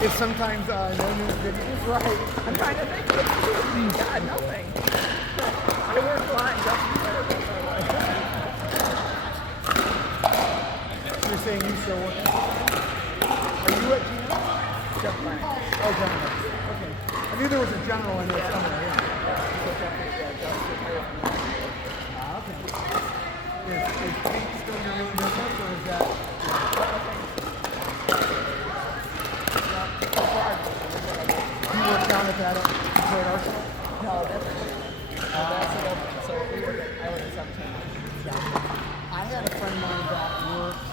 It's sometimes no news, good news. Right. I'm trying to think. God, nothing. I work flying. You're saying you still working? Are you at GM? Just flying. Oh, general. Okay. I knew there was a general in there somewhere. Yeah. Okay. Is paint still your real business, or is that? You work down at that Detroit Arsenal? No, that's so we work at, I work at 17. I had a friend of mine that worked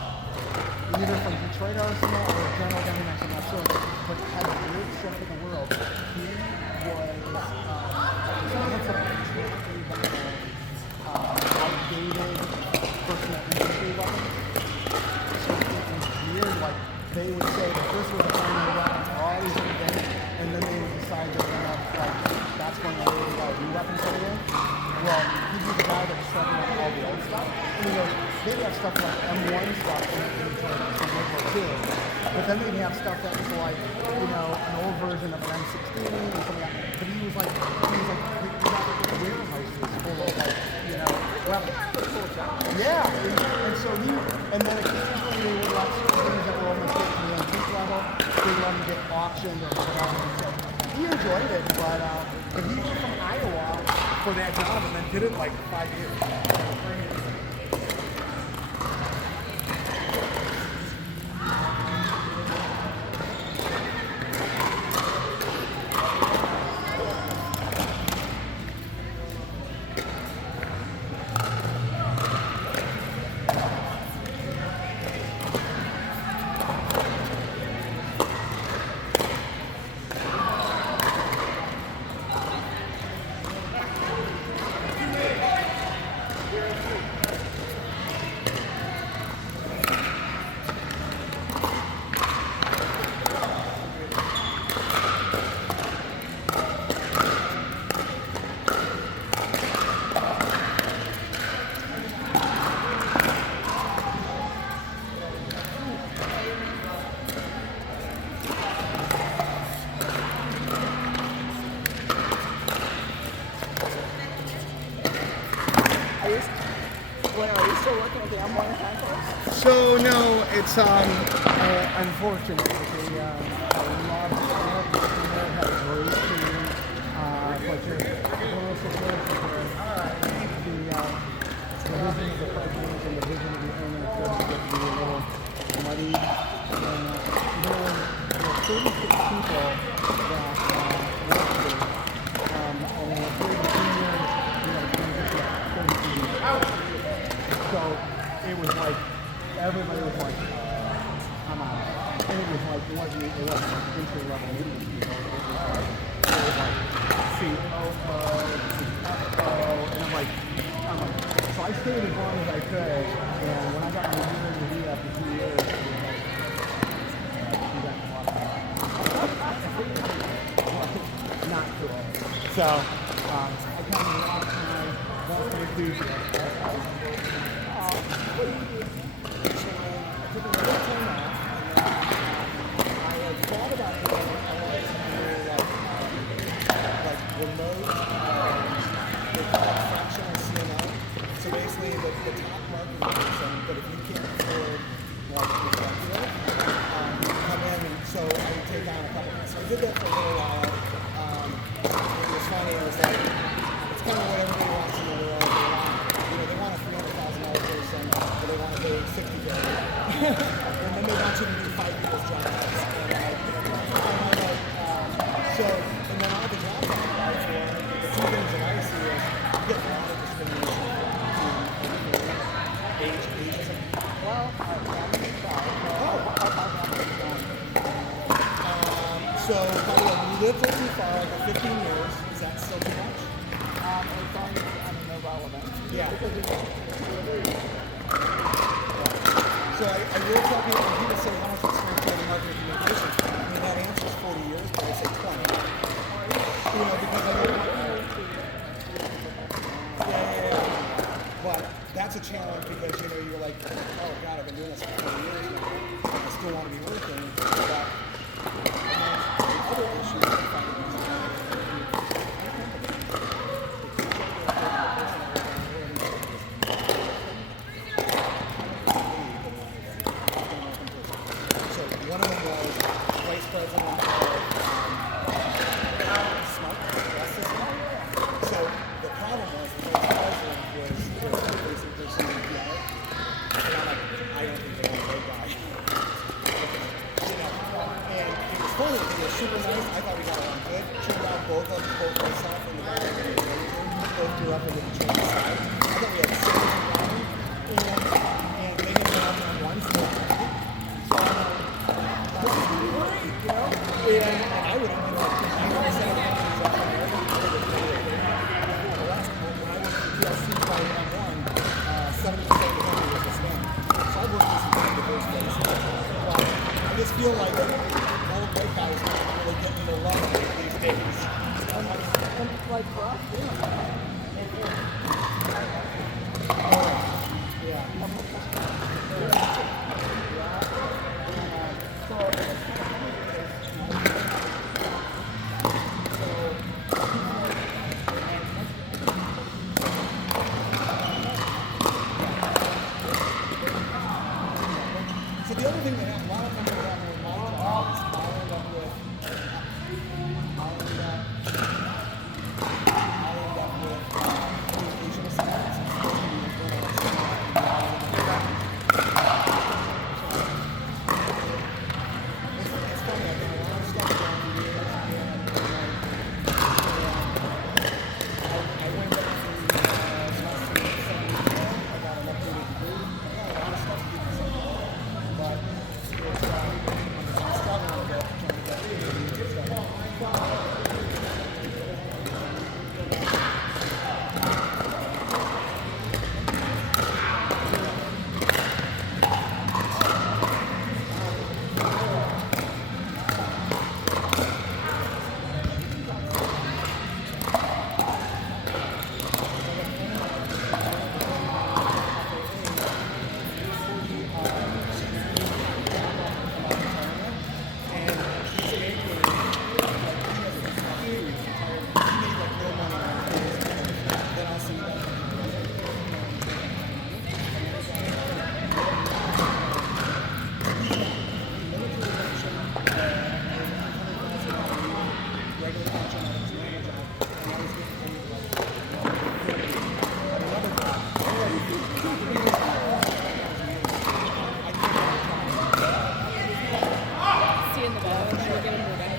either from Detroit Arsenal or General Dynamics, I'm not sure, but had the weird setup in the world. He was outdated personal infantry weapon. So it was weird, like they would say that this was a primary weapon for all these different things, and then they would decide they're gonna that's going away, we got a new weapon put in. Well, he'd be the guy that was struggling with all the old stuff. And he goes, they'd have stuff like M1 stuff from World War II. But then they'd have stuff that was like, an old version of an M16 or something like that. But he was like, we got warehouses full of weapons. Yeah. And so and then occasionally they would let things that were almost getting to the antique level, they'd let them get auctioned or whatever. So he enjoyed it, but he went from Iowa for that job and then did it like 5 years. Are you still working at the M1 Concourse? So no, it's unfortunate. I love working there. Had a great team, but just a little situation where the vision of the president and the vision of the owner started to get to be a little muddy. And there were 36 people that worked there, and in 32 years, transition to 32 years. So it was like everybody was like, I'm out. And it was like it wasn't like entry level meetings, It was like COO, and I'm like, so I stayed as long as I could, and when I got my year in the lead after 2 years, it was like, you got not cool. So I kind of lost my enthusiasm. So, by the way, you lived there too far, like 15 years. Is that still too much? As long as I'm irrelevant. Yeah. So I will tell people, when people say how much experience you have in marketing communications, I mean, that answer is 40 years, but I say 20. Because I know. Yeah. But that's a challenge because, you're like, oh, God, I've been doing this for 20 years now. I still want to be working, but funny because it was super nice. I thought we got along good. Turned out both myself and the guy that we were related to both grew up in the Detroit side. I thought we had so much in common. And they didn't go out on one floor. So I'm like, you know? And I would have been like, I would have said it was American. I would have played it. The last time when I went to PLC by M1, 70% of the country was Hispanic. So I worked with some pretty diverse places. But I just feel like old white guys aren't really getting the love these days. And like for us, we don't know. So the other thing that happened, a lot of things that happened with my job is I'll end up with communication assignments. I'm supposed to be doing a it's funny, I've done a lot of stuff around the years, I went back to less than 7 years ago. I got an updated degree. I got a lot of stuff to do myself. But I'm struggling a bit trying to get through the stuff. See in the ball, and we'll get him moving.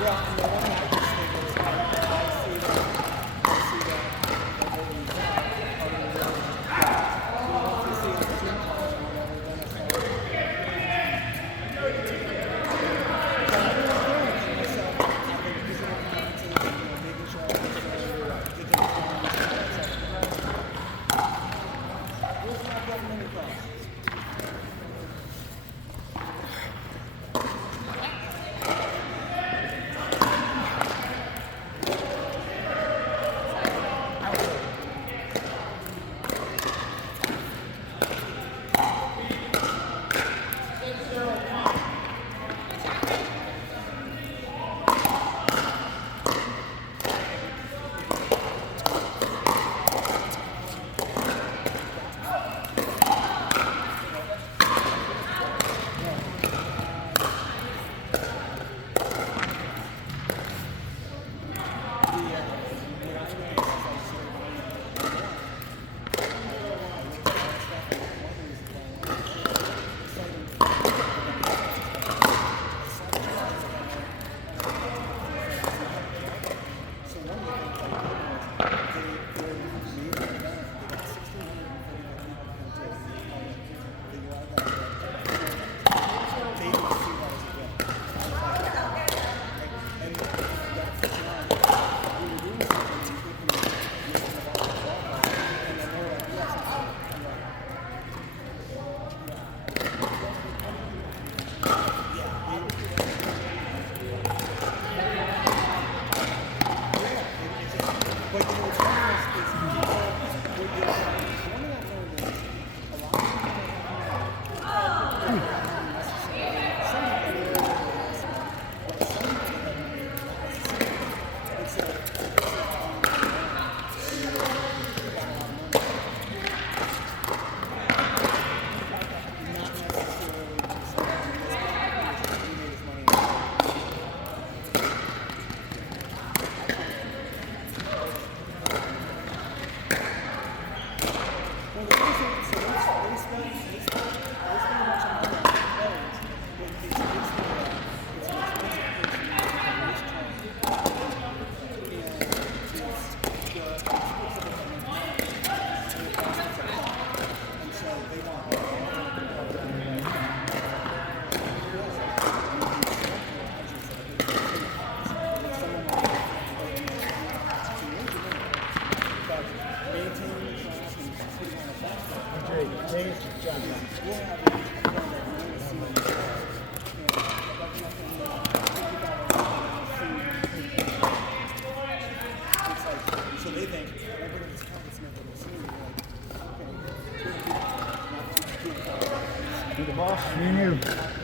Well, and the one I just think is I see that nobody's part of the world. So once you see the Zoom calls or whatever, then it's like, but I've been learning myself. I've been visiting conferences, making sure I understand digital forms and all that stuff. Where's my government across?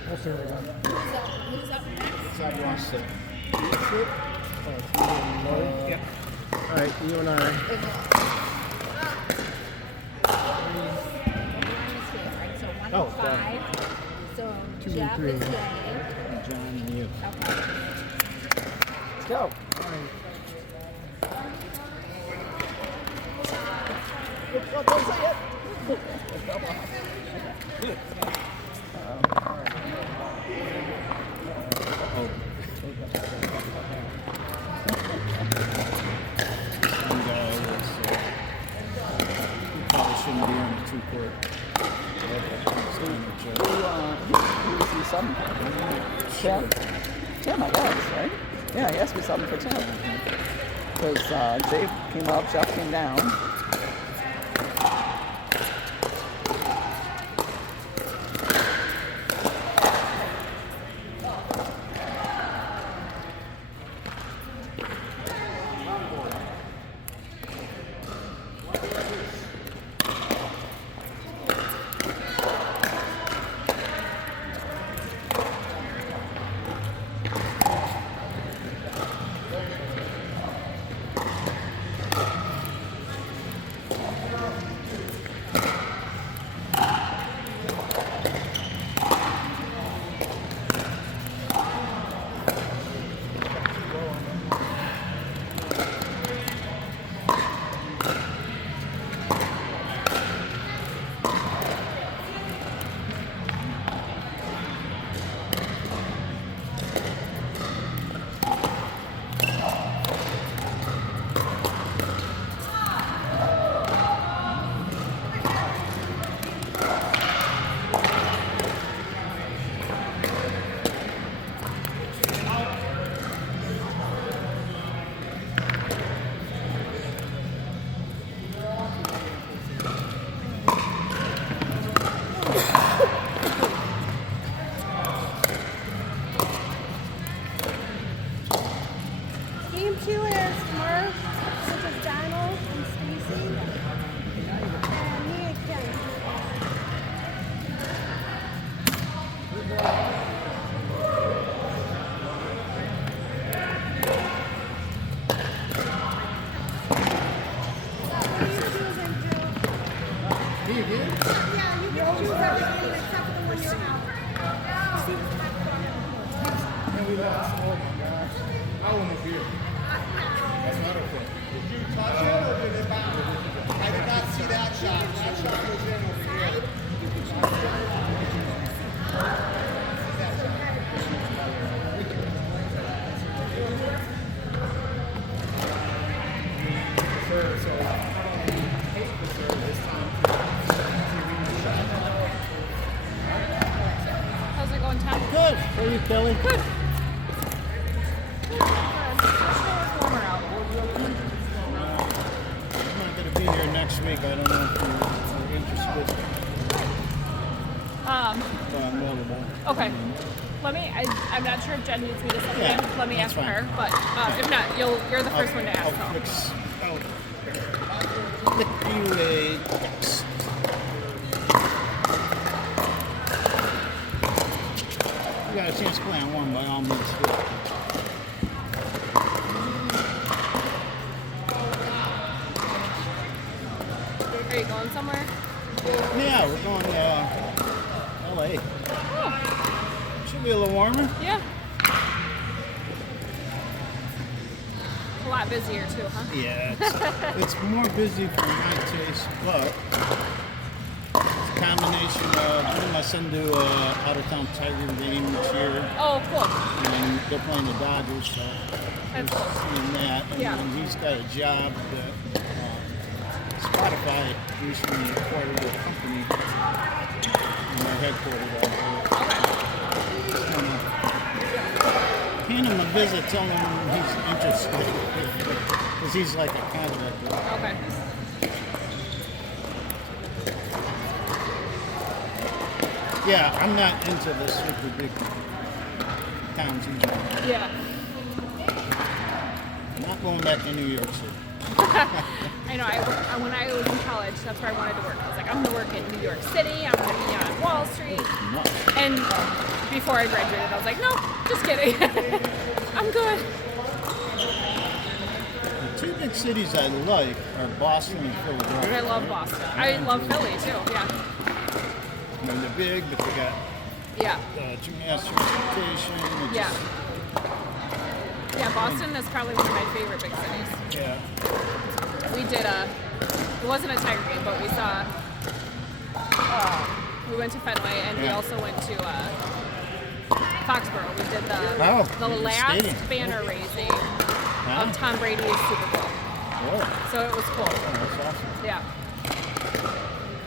We'll see what we got. Who's up next? So you want to sit? Yep. All right, you and I. So 1 Oh, and 5. So 2 and Jeff 3. is Jay. John and you. Okay. Let's go. All right. Don't say it. Probably shouldn't be on the 2 court. Who was he subbing for? Tim? Tim, I guess, right? Yeah, he has to be subbing for Tim. Because Dave came up, Jeff came down. Game 2 is Murph, which is Donald and Stacy, and me and Ken. Me again? Yeah, you can choose every game except for the one you're out. And we lost. Oh my gosh. I want to beer. That's not okay. Did you touch it or did it bounce? I did not see that shot. That shot was in over here. Serve, so I don't hate the serve this time. How's it going, Tom? Good. How are you, Kelly? Good. Warmer out. I'm not going to be here next week. I don't know if you're interested. I'm available. Okay. I'm not sure if Jen needs me to send Yeah, him. Let me that's ask fine. her. But if not, you're the first one to ask. I'll So. fix. I'll flick you a text. You got a chance to play on one, by all means. Do it. Are you going somewhere? Yeah, we're going to LA. Oh, Should be a little warmer. yeah. A lot busier too, huh? Yeah, it's more busy for my taste, but it's a combination of my son do a out-of-town Tiger game this year, Oh, cool. and they're playing the Dodgers, so That's we're cool. seeing that. And Yeah. then he's got a job that Spotify recently acquired a company, and they're headquartered out there. Paying him a visit, telling him he's interested, because he's like a contractor. Okay. Yeah, I'm not into the super big towns anymore. Yeah. I'm not going back to New York City. I know. When I was in college, that's where I wanted to work. I was like, I'm going to work in New York City. I'm going to be on Wall Street. And before I graduated, I was like, no, just kidding. I'm good. The two big cities I like are Boston and Philadelphia. I love Boston. I love Philly too. Yeah. I mean, they're big, but they got Yeah. mass transportation. It's Yeah. just- Yeah. Boston is probably one of my favorite big cities. yeah. We did it wasn't a Tiger game, but we saw, we went to Fenway and we Yeah. also went to Foxborough. We did the the last stadium. banner raising Huh? of Tom Brady's Super Bowl. Oh, So it was cool. that's awesome. Yeah.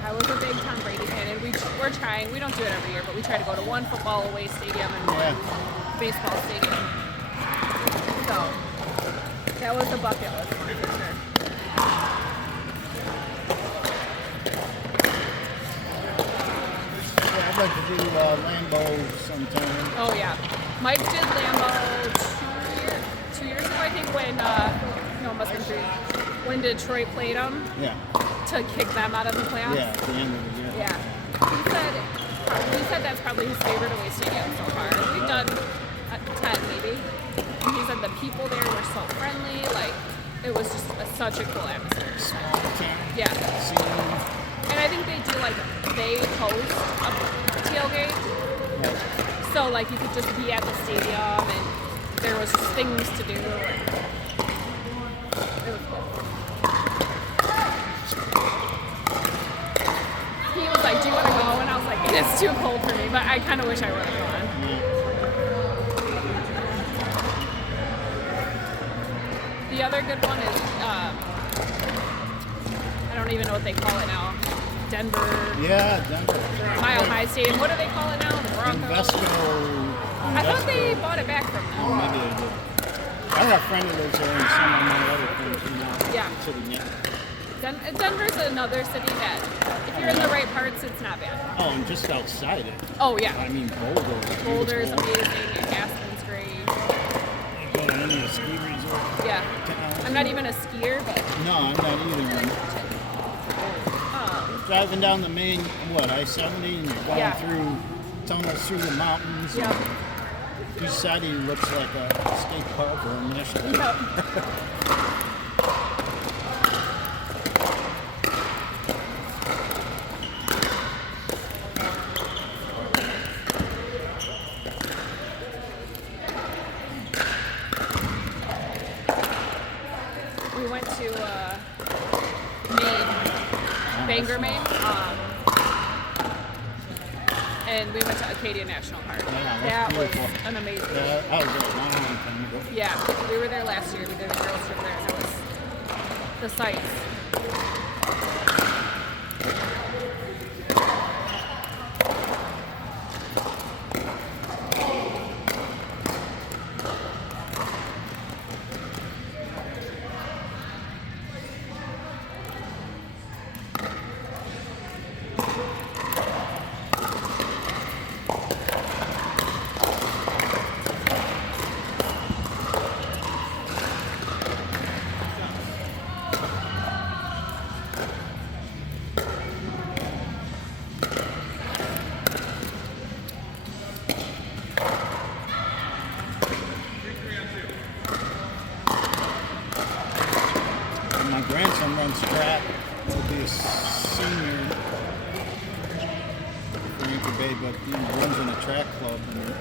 I was a big Tom Brady fan, and we're trying. We don't do it every year, but we try to go to one football away stadium and one baseball stadium. So that was a bucket list one for sure. Yeah, I'd like to do Lambeau sometime. Oh yeah, Mike did Lambeau 2 years ago, I think, when no, it must have been 3. When Detroit played them Yeah. to kick them out of the playoffs. Yeah, at the end of the year. Yeah. He said that's probably his favorite away stadium so far. We've done 10 maybe. And he said the people there were so friendly. Like, it was just such a cool atmosphere. Small town. Yeah. Scene. And I think they do, like, they host a tailgate. So, like, you could just be at the stadium and there was just things to do. And it was cool. He was like, do you want to go? And I was like, it's too cold for me, but I kind of wish I would have gone. The other good one is, I don't even know what they call it now. Denver, Yeah, Denver. Mile High Stadium. What do they call it now? The Broncos? Invesco. I thought they bought it back from Oh, them. maybe they did. I got a friend who lives there and some of my other friends from that Yeah. city. Yeah. Denver's another city that, if you're in the right parts, it's not bad. Oh, and just outside it. Oh, yeah. I mean, Boulder. Boulder's beautiful. amazing, and Aspen's great. You go to any of the ski resorts. Yeah. I'm not even a skier, but No, I'm not either. Driving down the main, I-70, and you're going Yeah. through tunnels through the mountains. yeah. Each side of you looks like a state park or a national park. Yep. We went to Maine, Bangor, Maine, and we went to Acadia National Park. Yeah, That that's was beautiful. an amazing. Yeah, I was there a long time ago. Yeah, we were there last year. We did a girls trip there, and it was the sights. My grandson runs track. He'll be a senior for Anchor Bay, but he runs in a track club. And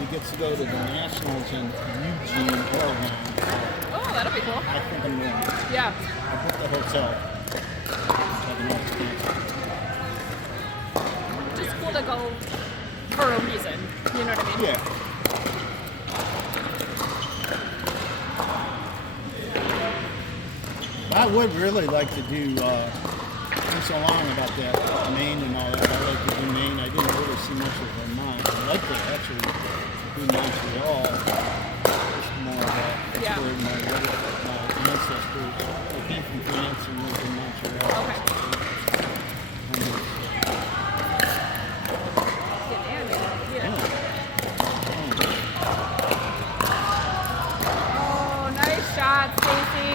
he gets to go to the Nationals in Eugene, Oregon. Oh, that'll be cool. I think I'm going. Yeah. I booked the hotel. I don't know it's canceled. Just cool to go for a reason. You know what I mean? Yeah. I would really like to do, been so long about that Maine and all that. I like to do Maine. I didn't really see much of Vermont. I'd like to actually do Montreal. Just more of that. That's Yeah. where my ancestors, they came from France and lived in Montreal. Okay. And, Oh, nice shot, Stacy.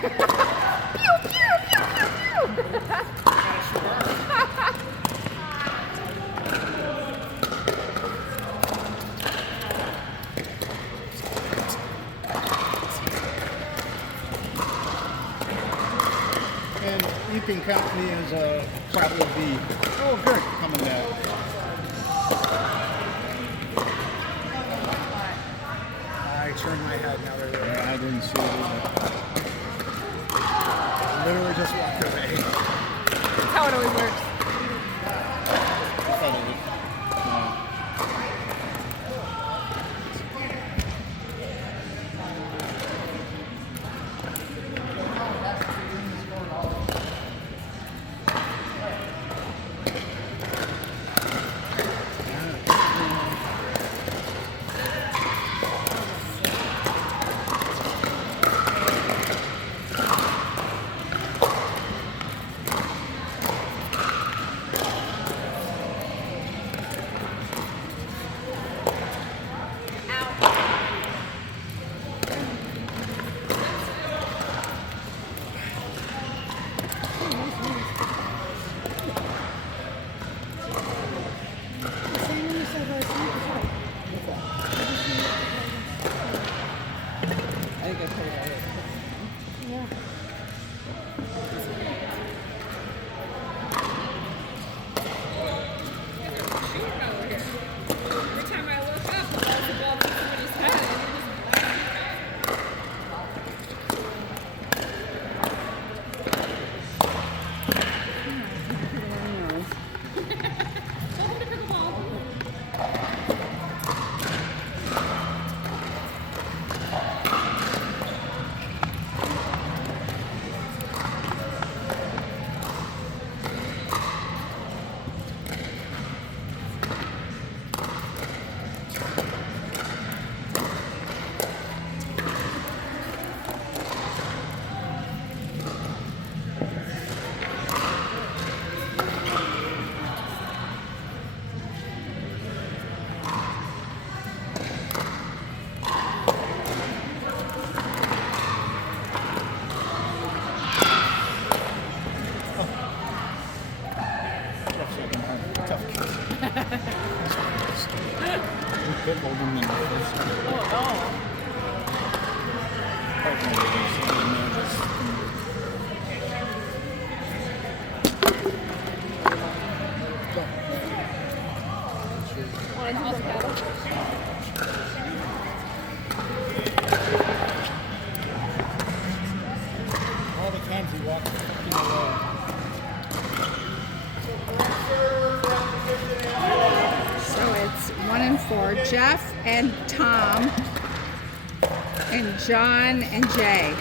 there. Pew, pew, pew, pew, pew. And you can count me as a probably B. Oh, good. Coming back. I turned my head now. They're there. Yeah, I didn't see it either. Literally just walked away. That's how it always works. I thought it was. Same when you said last week as well. I think I put it already. Yeah. Shooting over here. Every time I look up, the ball to somebody's head and it just blasted. Welcome to pickleball. Tough case. We pickled him in the first game. Oh no. Partner against him, and they're just- Want to do paddle? all the times he walked fucking away. So it's 1 and 4. Jeff and Tom and John and Jay.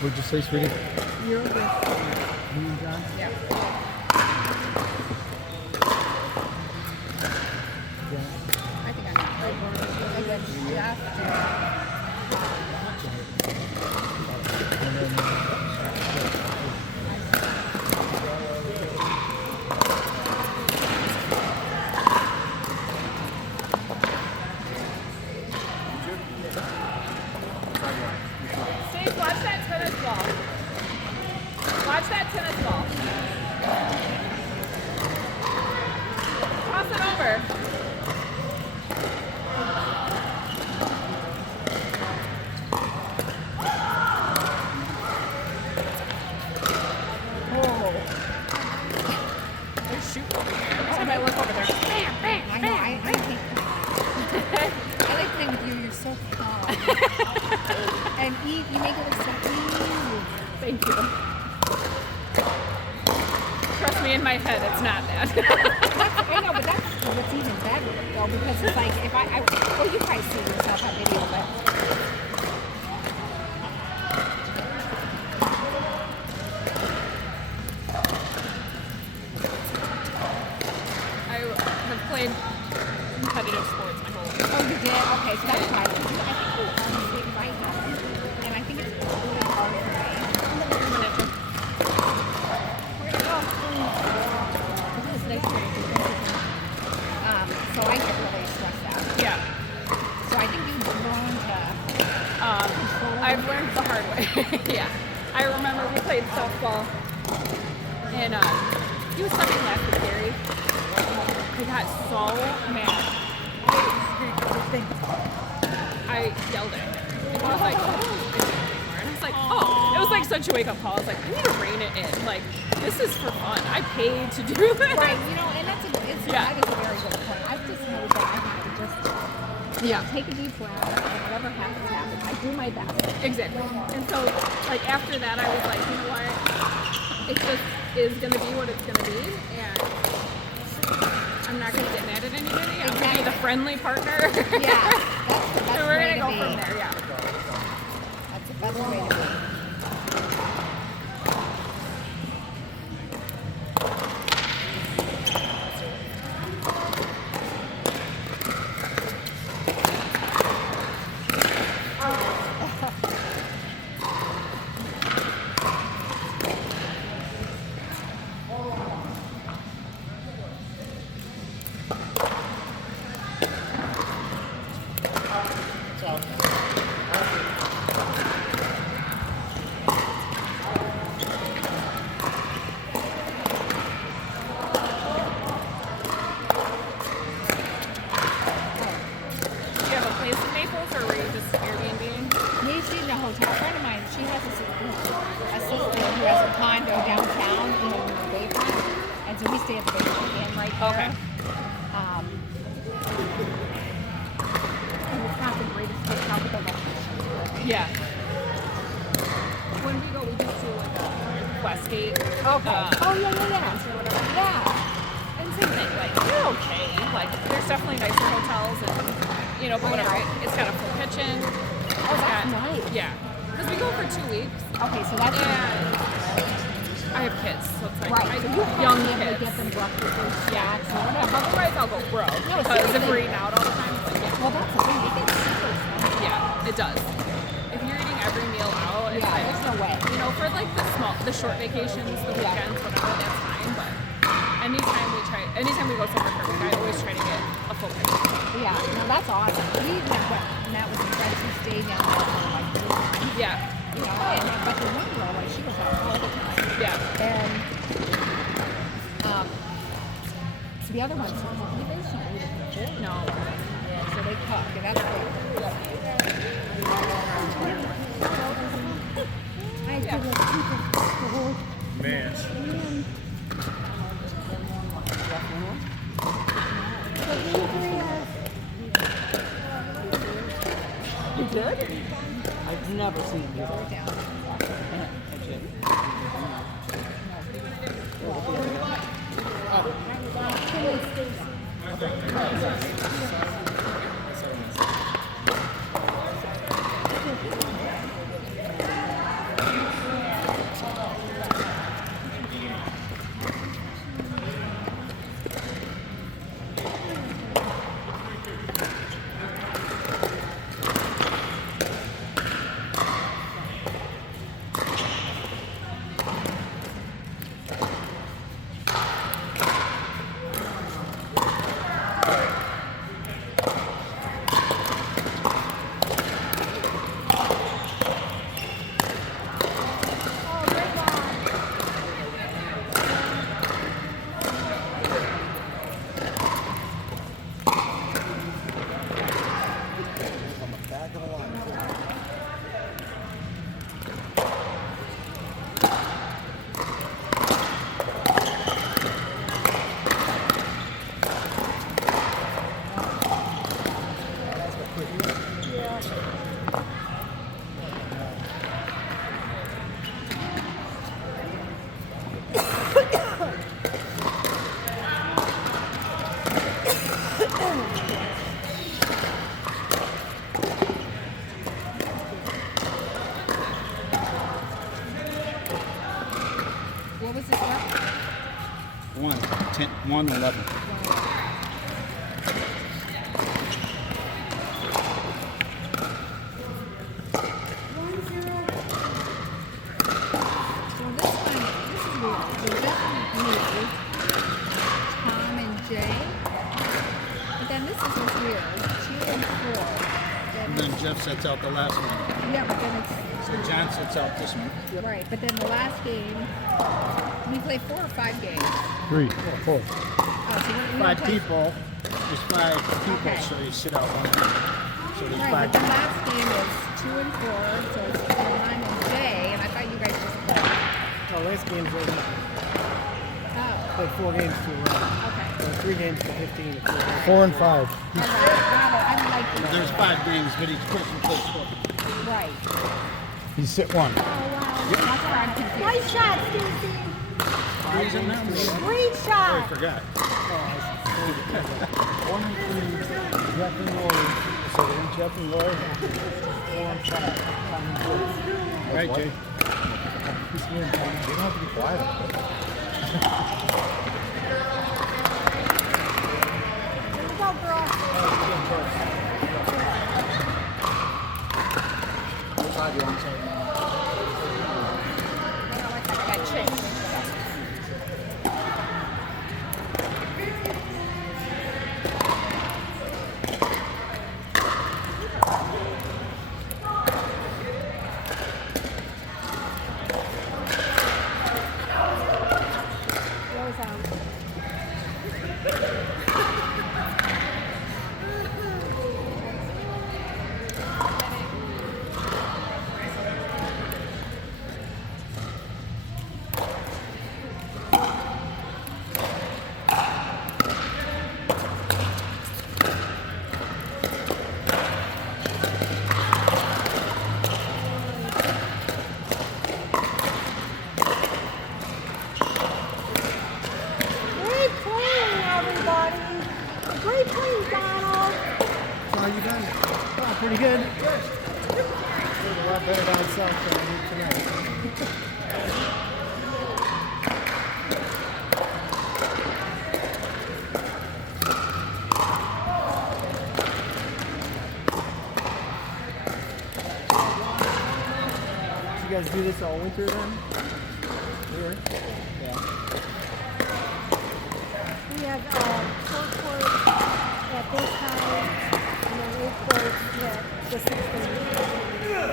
What'd you say, sweetie? You're with Me and John? yeah. I think I know. Jeff. And then, Steve, watch that tennis ball. Watch that tennis ball. Toss it over. They're shooting over here. Every time I look over there, bam, bam, I know. I think I like playing with you. You're so calm. And you make it look so easy. Thank you. Trust me, in my head, it's not that. I know, but that's what's even better though, because it's like if I well, you probably see yourself on video, but I have played competitive sports my whole life. oh, you did. Okay, so that's why I think it might happen, and I think it's really hard for me. Miniature. Where'd it go? I remember we played softball, and he was sucking last with Gary. I got so mad. I yelled at him. And he was like, and I was like, oh. It was like such a wake-up call. I was like, I need to rein it in. Like, this is for fun. I paid to do this. Right, you know, and that is a very good point. I've just know that I have to just take a deep breath, and whatever happens, happens. I do my best. Exactly. And so, like, after that, I was like, you know what? It just is going to be what it's going to be, and I'm not going to get mad at anybody. I'm going to be the friendly partner. Yeah, that's the best And we're way going to to go be. from there, yeah. That's the best way to be. Do you have a place in Naples, or were you just Airbnb-ing? Me, she's in a hotel. A friend of mine, she has a sister who has a condo downtown in the Bayfront, and so we stay at the Bayfront Inn right there. Okay. And it's not the greatest hotel, but the location is perfect. Yeah. When we go, we just do like a Westgate. Okay. Oh, yeah. Or whatever. Yeah. And same thing, like, they're okay. Like, there's definitely nicer hotels, and, you know, but whatever. It's got a full kitchen. Oh, that's nice. Yeah. Because we go for 2 weeks, Okay, so that's and I have kids, so it's like, right. I So you have young to be able to kids. get them breakfast or Yeah. snacks or whatever. Otherwise, I'll go broke. No, Because if seriously. we're eating out all the time, it's like, yeah. Well, that's the thing. It gets super expensive. Yeah, it does. If you're eating every meal out, it's Yeah, like, there's no way. you know, for like the short vacations, the Yeah. weekends, whatever, that's fine. But anytime we go somewhere for a week, I always try to get a full kitchen. Yeah, no, that's awesome. We met with some friends who stayed down there for like 3 months. Yeah, You know, but the one girl, like, she was out all the time. yeah, And the other ones, they just don't eat it. no, Yeah, so they cook, and that's good. I did a super Mass. You did? I've never seen you. What was the score? 1-11. So this one, this is weird. So this is me, Tom and Jay. But then this is weird. 2 and 4. And then Jeff sets out the last one. Yeah, but then it's So John sits out this one. Right, but then the last game, we played 4 or 5 games. 3, 4. Oh, so we Five play- people. There's 5 people, Okay. so you sit out one. So there's Right, 5 but the people. last game is 2 and 4, so it's John and Jay, and I thought you guys just played. No, last game's over. Oh, Played 4 games to run. okay. 3 games to 15. 4 and 5. All right, I'm like, There's 5 games, but each person plays 4. right. You sit 1. Oh, wow. That's where I'm confused. Nice shot, Stacy. Who's in that one? Great I shot. forgot. 1 and 3, Jeff and Lori. So then Jeff and Lori. 4 and 5. All right, Jay. He's here in town. You don't have to be quiet. Here we go, girl. I got changed. Rose on. Great playing, everybody. Great playing, Donald. How you done? Oh, pretty good. Good. A lot better down south than I did tonight. Did you guys do this all winter then? Here? Yeah. We have 4 courts at this time, and then 8 courts at the 16th.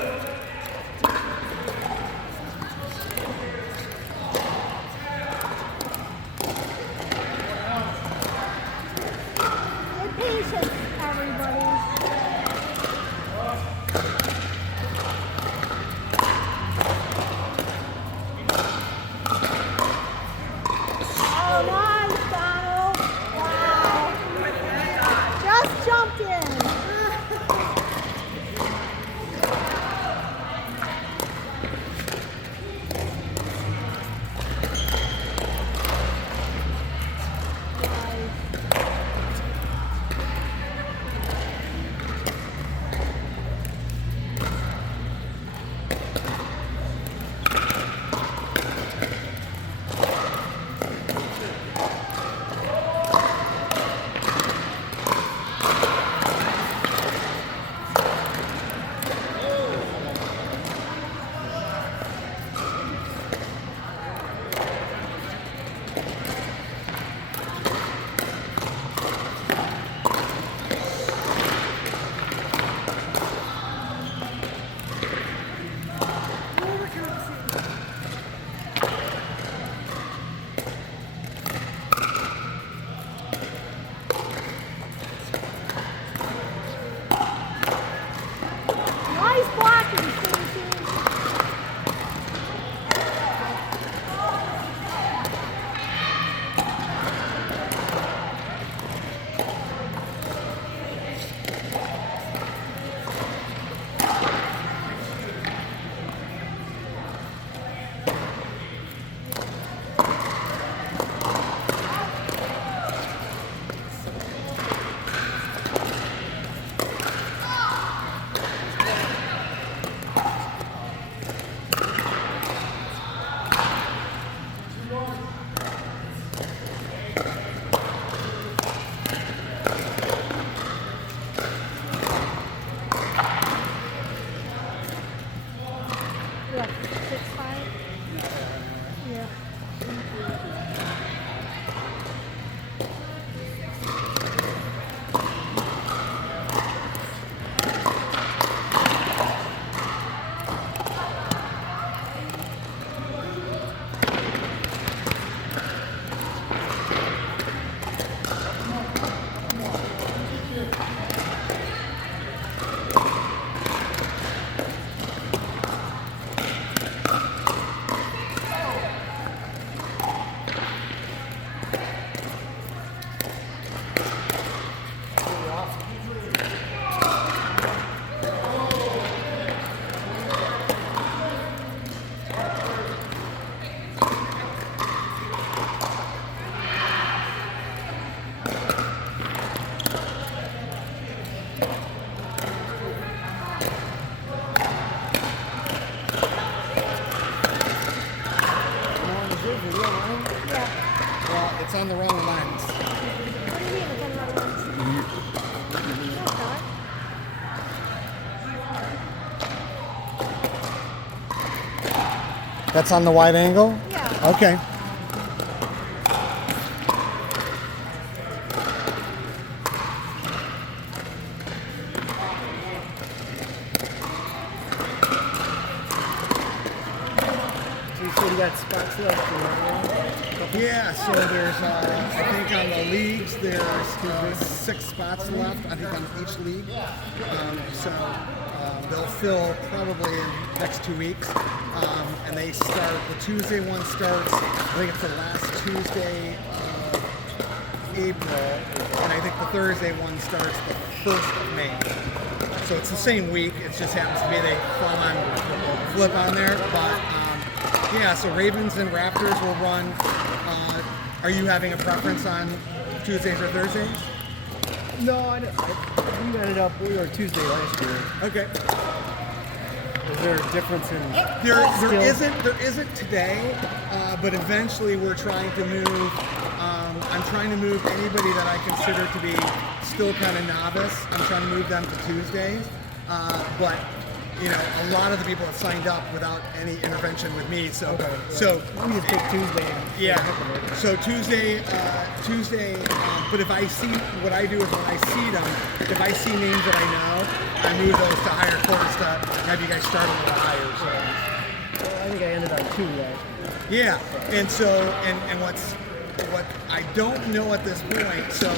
Good patience, everybody. Oh, nice, Donald. Wow. Just jumped in. It's on the wrong lens. What do you mean it's on the wrong lens? No, it's not. That's on the wide angle? Yeah. Okay. So you said you got spots left in that Yeah, so there's, I think on the leagues, there's 6 spots left, I think on each league. They'll fill probably in the next 2 weeks. And they start, the Tuesday one starts, I think it's the last Tuesday of April. And I think the Thursday one starts the 1st of May. So it's the same week, it just happens to be they fall on, flip on there. But yeah, so Ravens and Raptors will run. Are you having a preference on Tuesdays or Thursdays? No, we ended up, we were Tuesday last year. Okay. Is there a difference in There isn't today, but eventually we're trying to move. I'm trying to move anybody that I consider to be still kind of novice. I'm trying to move them to Tuesdays, but you know, a lot of the people have signed up without any intervention with me. So, we just pick Tuesday? Yeah. So Tuesday. But if I see, what I do is when I see them, if I see names that I know, I move those to higher quarters to have you guys start a little higher. So. Well, I think I ended on 2 last year. Yeah. And so, and what I don't know at this point. So,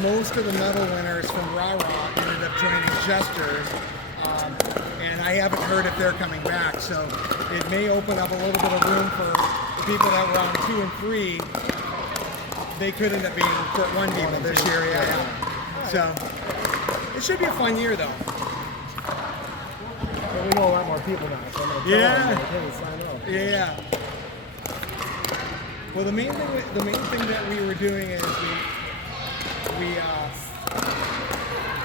most of the medal winners from Rah Rah ended up joining Jesters. And I haven't heard if they're coming back, so it may open up a little bit of room for the people that were on 2 and 3. They could end up being Court 1 people this year, yeah. So it should be a fun year, though. But we know a lot more people now, so I'm going to tell them, hey, sign up. Yeah. Well, the main thing that we were doing is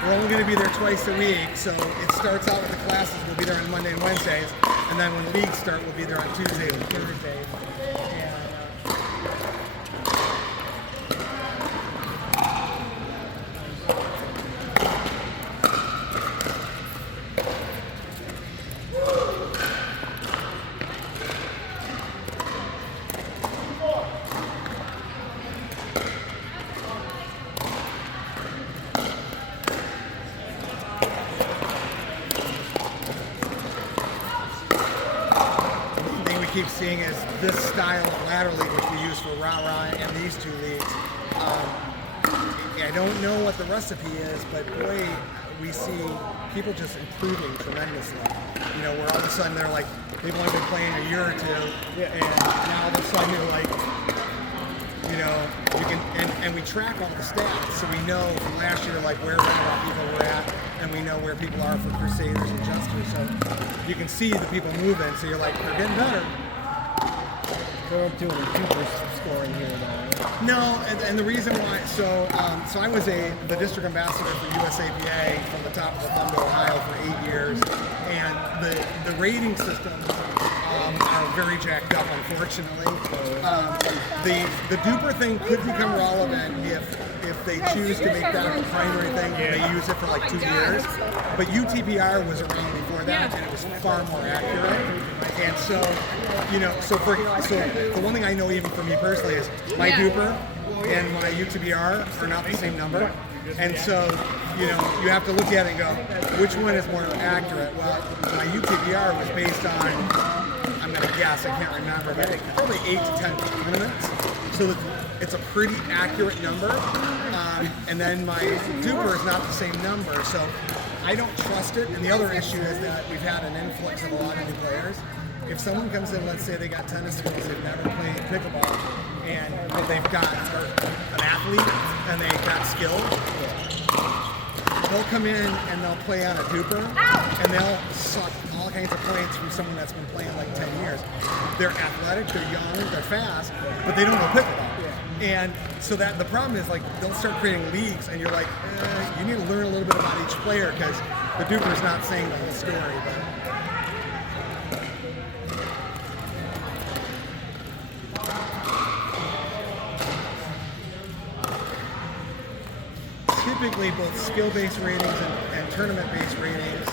we're only going to be there twice a week, so it starts out with the classes. We'll be there on Monday and Wednesdays, and then when leagues start, we'll be there on Tuesdays and Thursdays. Keep seeing is this style of ladder league, which we use for Rah Rah and these 2 leagues. I don't know what the recipe is, but boy, we see people just improving tremendously. You know, where all of a sudden they're like, they've only been playing a year or 2, and now all of a sudden they're like, you know, you can, and we track all the stats, so we know from last year like where Rah Rah people were at, and we know where people are for Crusaders and Jesters, so you can see the people moving, so you're like, they're getting better. We're up to a super scoring here, though. Right? No, and the reason why, so I was the district ambassador for USAPA from the top of the thumb to Ohio for 8 years, and the rating systems are very jacked up, unfortunately. The duper thing could become relevant if they choose to make that a primary thing and they use it for like 2 years. But UTPR was around before that, and it was far more accurate. And so, you know, so the one thing I know even for me personally is my duper and my UTBR are not the same number. And so, you know, you have to look at it and go, which one is more accurate? Well, my UTBR was based on, I'm going to guess, I can't remember, but probably 8 to 10 tournaments. So it's a pretty accurate number. And then my duper is not the same number. So I don't trust it. And the other issue is that we've had an influx of a lot of new players. If someone comes in, let's say they got tennis skills, they've never played pickleball, and they've got an athlete and they've got skill, they'll come in and they'll play on a duper, and they'll suck all kinds of points from someone that's been playing like 10 years. They're athletic, they're young, they're fast, but they don't know pickleball. And so that the problem is, like, they'll start creating leagues, and you're like, you need to learn a little bit about each player, because the duper's not saying the whole story. But typically both skill-based ratings and tournament-based ratings,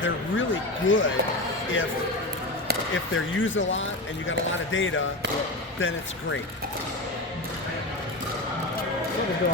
they're really good if they're used a lot and you got a lot of data, then it's great. Good. How you doing?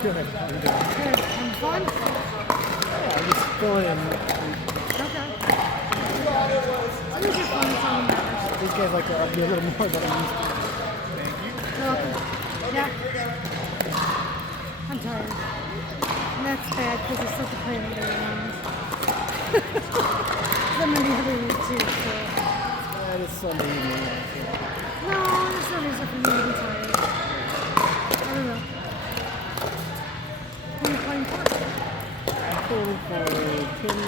Good. Having fun? Yeah, I'm just filling in. Okay. These are fun. It's all that matters. These guys like to argue a little more than I'm used to. You're welcome. Yeah. I'm tired. And that's bad because I still have to play another round. I'm going to be every week too, so. Yeah, it's Sunday evening. No, there's no reason for me to be tired. I don't know. Who are you playing for? I'm pulling for Tim.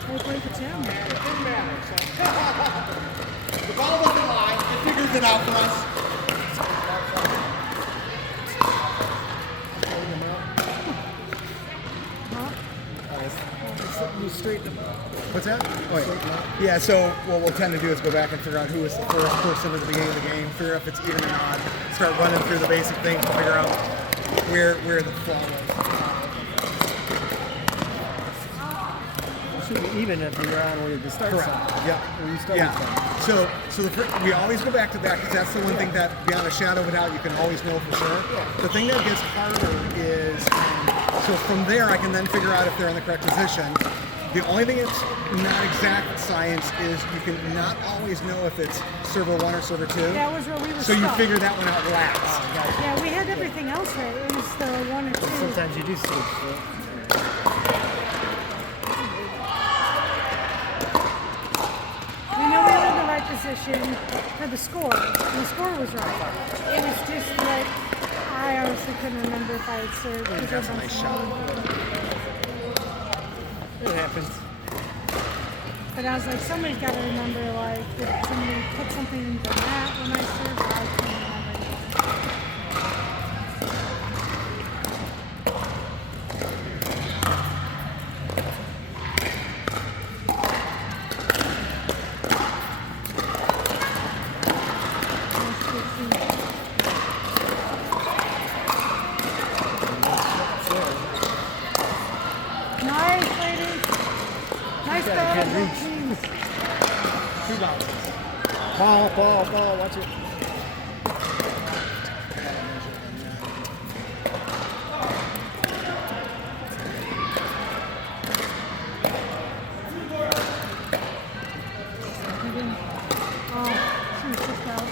I play for Tim. The ball doesn't lie. It figures it out for us. You straighten them out. What's that? Oh, yeah, so what we'll tend to do is go back and figure out who was the first person at the beginning of the game, figure out if it's even or odd, start running through the basic things to figure out where the flaw was. It should be even if you're on where you start. Correct. Something. Yeah. Where you start. Yeah. So we always go back to that because that's the one thing that beyond a shadow of a doubt you can always know for sure. The thing that gets harder is so from there I can then figure out if they're in the correct position. The only thing that's not exact science is you can not always know if it's server 1 or server 2. That was where we were So you stuck. figure that one out last. Yeah, we had everything else right. It was the 1 or 2. Sometimes you do see it. We know we were in the right position for the score, and the score was right. It was just like, I honestly couldn't remember if I had served. Ooh, that's a nice shot. It happens. But I was like, somebody's got to remember, like, did somebody put something in the mat when I served? I couldn't remember. Nice, ladies. Nice battle, both teams. Two bounces. Ball, watch it. Oh, she was just out.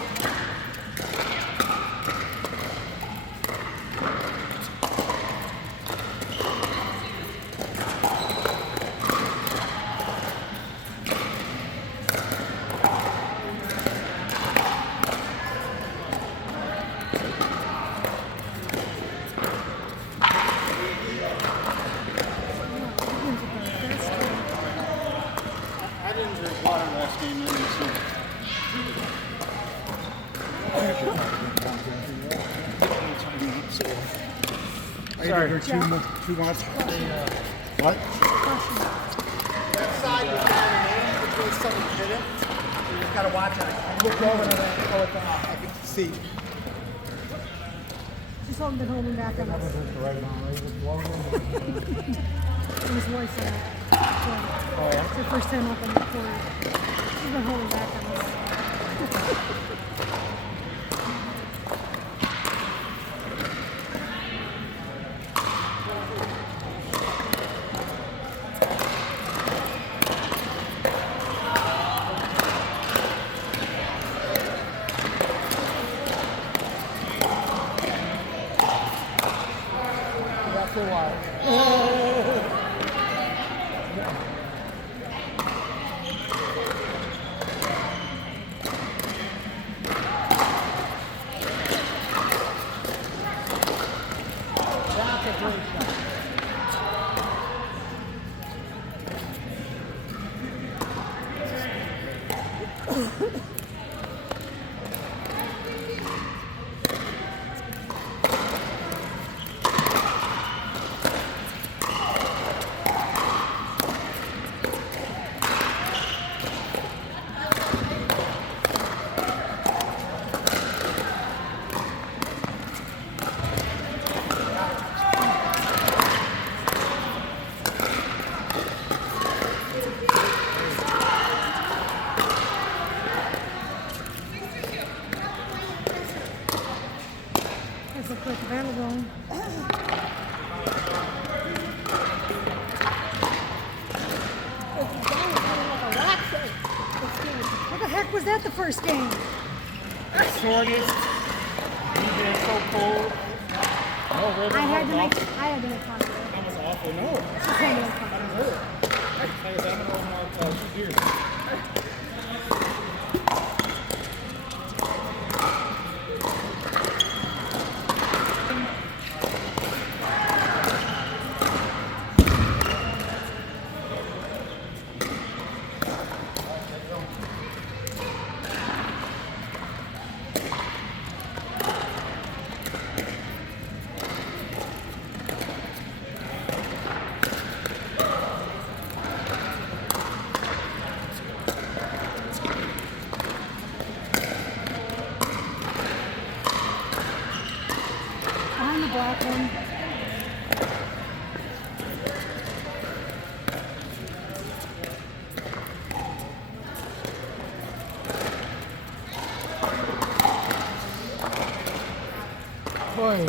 I didn't drink water last game. I didn't see. Sorry. Two wants. What? That side was down in there, which was something hit it. You just gotta watch it. I looked over and I could see. She's been holding back on us. It was voice on it. Oh, yeah? It's her first time up on the court. She's been holding back on us. That's a great shot. That's a quick available. What the heck was that the first game? Shortest. It's so cold. No rhythm, I had no to make golf. fun of it. That was awful. No. She said it was fun. I haven't known Mark 2 years. Behind the black one. Boy.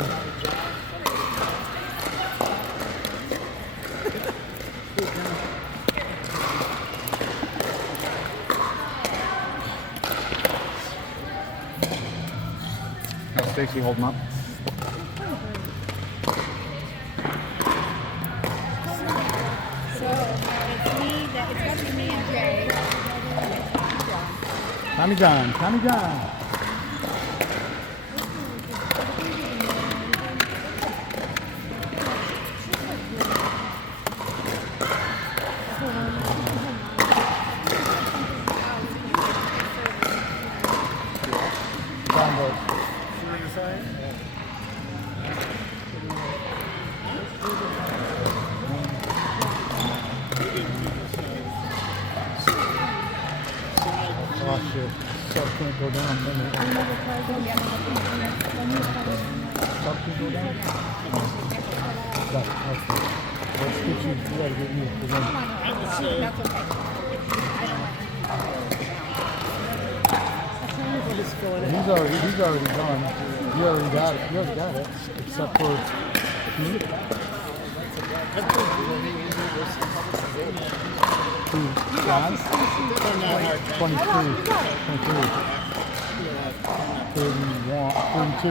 How's Stacy holding up? So it's me, it's got to be me and Jay. Tommy John, Tommy John. John goes. See what you're saying? Oh shit. Sub can't go down, can it? Sub can go down? Right, okay. Let's get you, we gotta get you. We're gonna- That's okay. He's already done. You already got it. You already got it. Except for me. Who? John? 23. 31. 32.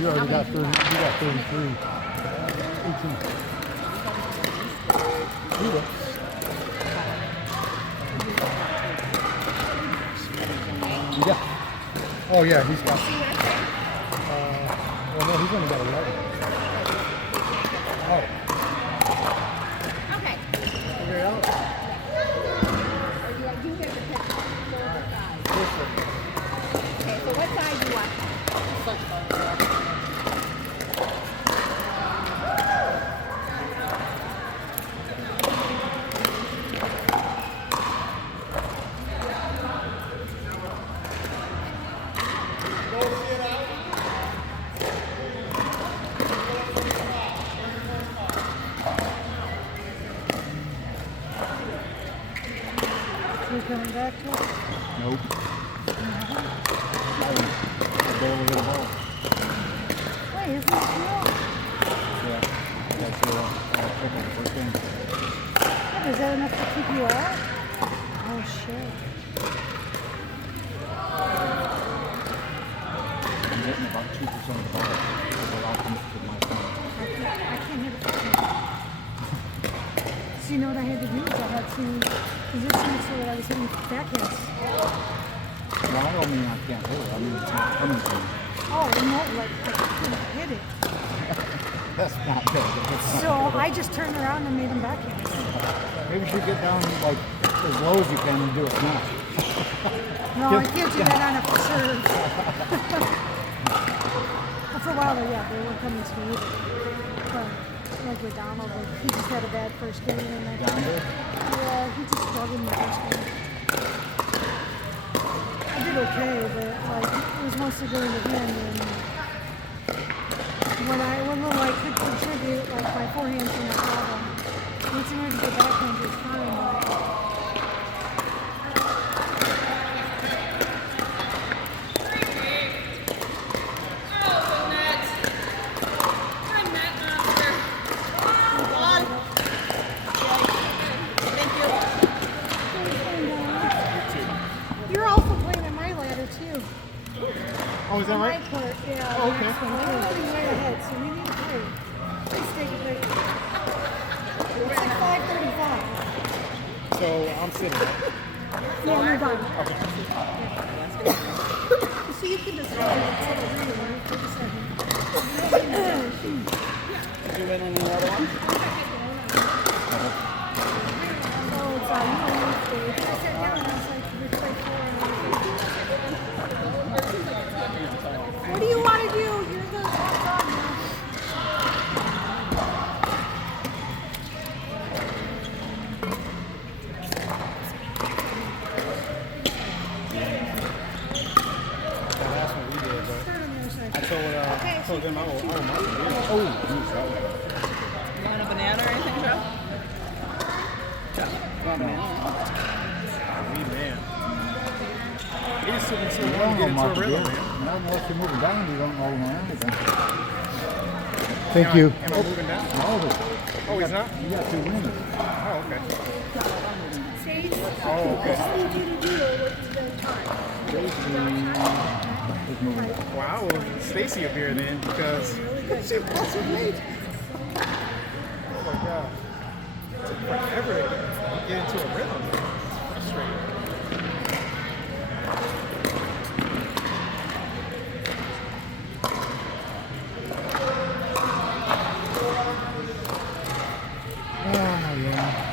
You already got 30. You got 33. 18. You got. Yeah. Oh yeah, he's got. Well, no, he's only got 11. Oh. Okay. Figure it out. You get the picture. Okay, so what side do you want? You coming back to it? Nope. I barely hit a ball. Wait, isn't it real? Yeah. That's the first game. Yeah, is that enough to keep you out? Oh shit. I'm hitting about 2% of the ball. It all comes to my phone. I can't hit it. you know what I had to do? Is I had to position it so that I was hitting backhands. No, I don't mean I can't hit it. I mean, anything. Oh, no, like I couldn't hit it. That's not good. That's not So good. I just turned around and made him backhands. Maybe you should get down like as low as you can and do it now. No, I can't do that on a serve. Well, for a while, yeah, they weren't coming smooth. But like with Donald, like, he just had a bad first game. And I yeah, he just struggled in the first game. I did okay, but like it was mostly going to him. And when little I could contribute, like my forehand's in the problem. Once I moved to the backhand, it was fine. But you're also playing at my ladder too. Oh, is that right? My court, yeah. Oh, okay. Next one. We're running right ahead, so we need to play. Please take a break. It's like 5:35. So I'm sitting. Yeah, move on. So you can just hold it for the real one. Take a second. Did you win any other ones? So it's you don't need to. I sat down and I was like, we play 4 and what do you want to do? You're the top dog now. That's what we did, but Start on the other side. I told them I will You want a banana or anything, Joe? Joe, you want a banana? man. It just took me so You long don't to get know into a much rhythm, again. man. Not unless you're moving down, you don't know anything. Thank you. Am I moving down? No, Oh, he's not? you got 2 wins. Oh, okay. See? Oh, okay. Just need you to do what you've been taught. Is moving. Well, I will Stacy a beer then because she was with me. Oh my God. It took forever to get into a rhythm. It's frustrating. Oh, yeah.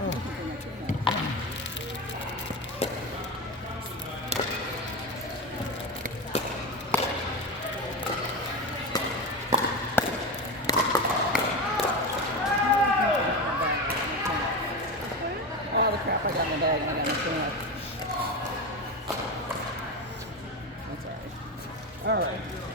All the crap I got in the bag and I got my can. That's alright. Alright.